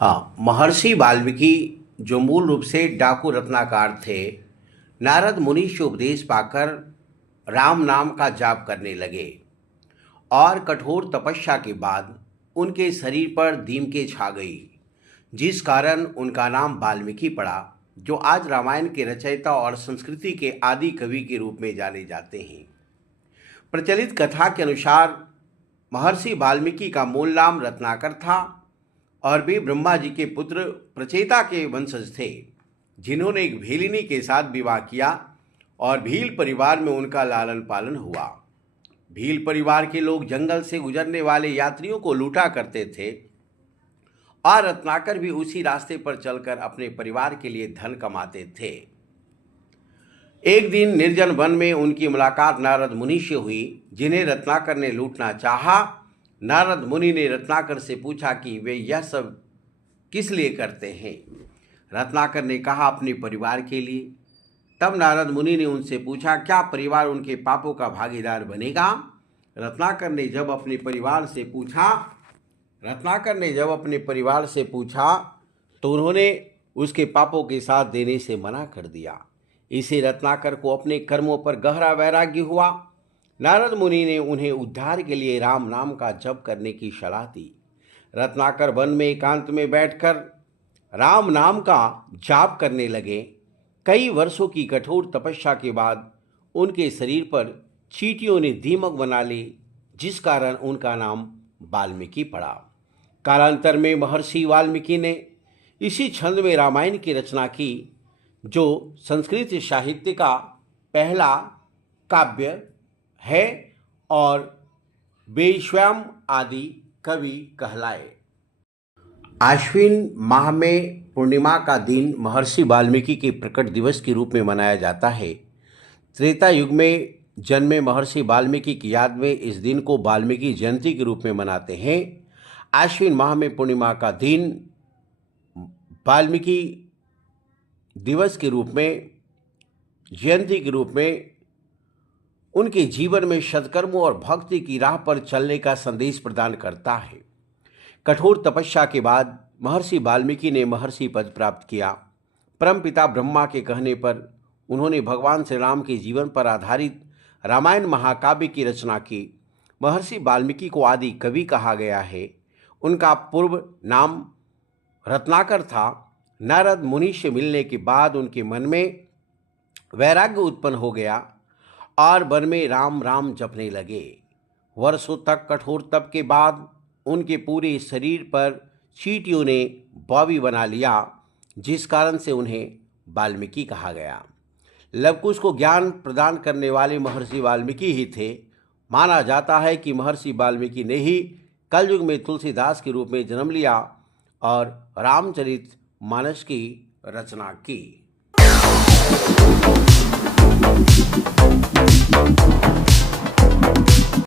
हाँ, महर्षि वाल्मीकि जो मूल रूप से डाकू रत्नाकर थे, नारद मुनि से उपदेश पाकर राम नाम का जाप करने लगे और कठोर तपस्या के बाद उनके शरीर पर दीमकें छा गई, जिस कारण उनका नाम वाल्मीकि पड़ा, जो आज रामायण के रचयिता और संस्कृति के आदि कवि के रूप में जाने जाते हैं। प्रचलित कथा के अनुसार महर्षि वाल्मीकि का मूल नाम रत्नाकर था और वे ब्रह्मा जी के पुत्र प्रचेता के वंशज थे, जिन्होंने एक भीलिनी के साथ विवाह किया और भील परिवार में उनका लालन पालन हुआ। भील परिवार के लोग जंगल से गुजरने वाले यात्रियों को लूटा करते थे और रत्नाकर भी उसी रास्ते पर चलकर अपने परिवार के लिए धन कमाते थे। एक दिन निर्जन वन में उनकी मुलाकात नारद मुनि से हुई, जिन्हें रत्नाकर ने लूटना चाहा। नारद मुनि ने रत्नाकर से पूछा कि वे यह सब किस लिए करते हैं। रत्नाकर ने कहा, अपने परिवार के लिए। तब नारद मुनि ने उनसे पूछा, क्या परिवार उनके पापों का भागीदार बनेगा। रत्नाकर ने जब अपने परिवार से पूछा तो उन्होंने उसके पापों के साथ देने से मना कर दिया। इसे रत्नाकर को अपने कर्मों पर गहरा वैराग्य हुआ। नारद मुनि ने उन्हें उद्धार के लिए राम नाम का जप करने की सलाह दी। रत्नाकर वन में एकांत में बैठकर राम नाम का जाप करने लगे। कई वर्षों की कठोर तपस्या के बाद उनके शरीर पर चींटियों ने दीमक बना ली, जिस कारण उनका नाम वाल्मीकि पड़ा। कालांतर में महर्षि वाल्मीकि ने इसी छंद में रामायण की रचना की, जो संस्कृत साहित्य का पहला काव्य है और वे स्वयं आदि कवि कहलाए। आश्विन माह में पूर्णिमा का दिन महर्षि वाल्मीकि के प्रकट दिवस के रूप में मनाया जाता है। त्रेता युग में जन्मे महर्षि वाल्मीकि की याद में इस दिन को वाल्मीकि जयंती के रूप में मनाते हैं। आश्विन माह में पूर्णिमा का दिन वाल्मीकि दिवस के रूप में, जयंती के रूप में उनके जीवन में सत्कर्मों और भक्ति की राह पर चलने का संदेश प्रदान करता है। कठोर तपस्या के बाद महर्षि वाल्मीकि ने महर्षि पद प्राप्त किया। परमपिता ब्रह्मा के कहने पर उन्होंने भगवान श्री राम के जीवन पर आधारित रामायण महाकाव्य की रचना की। महर्षि वाल्मीकि को आदि कवि कहा गया है। उनका पूर्व नाम रत्नाकर था। नारद मुनि से मिलने के बाद उनके मन में वैराग्य उत्पन्न हो गया और वन में राम राम जपने लगे। वर्षों तक कठोर तप के बाद उनके पूरे शरीर पर चींटियों ने बॉबी बना लिया, जिस कारण से उन्हें वाल्मीकि कहा गया। लवकुश को ज्ञान प्रदान करने वाले महर्षि वाल्मीकि ही थे। माना जाता है कि महर्षि वाल्मीकि ने ही कलयुग में तुलसीदास के रूप में जन्म लिया और रामचरित मानस की रचना की।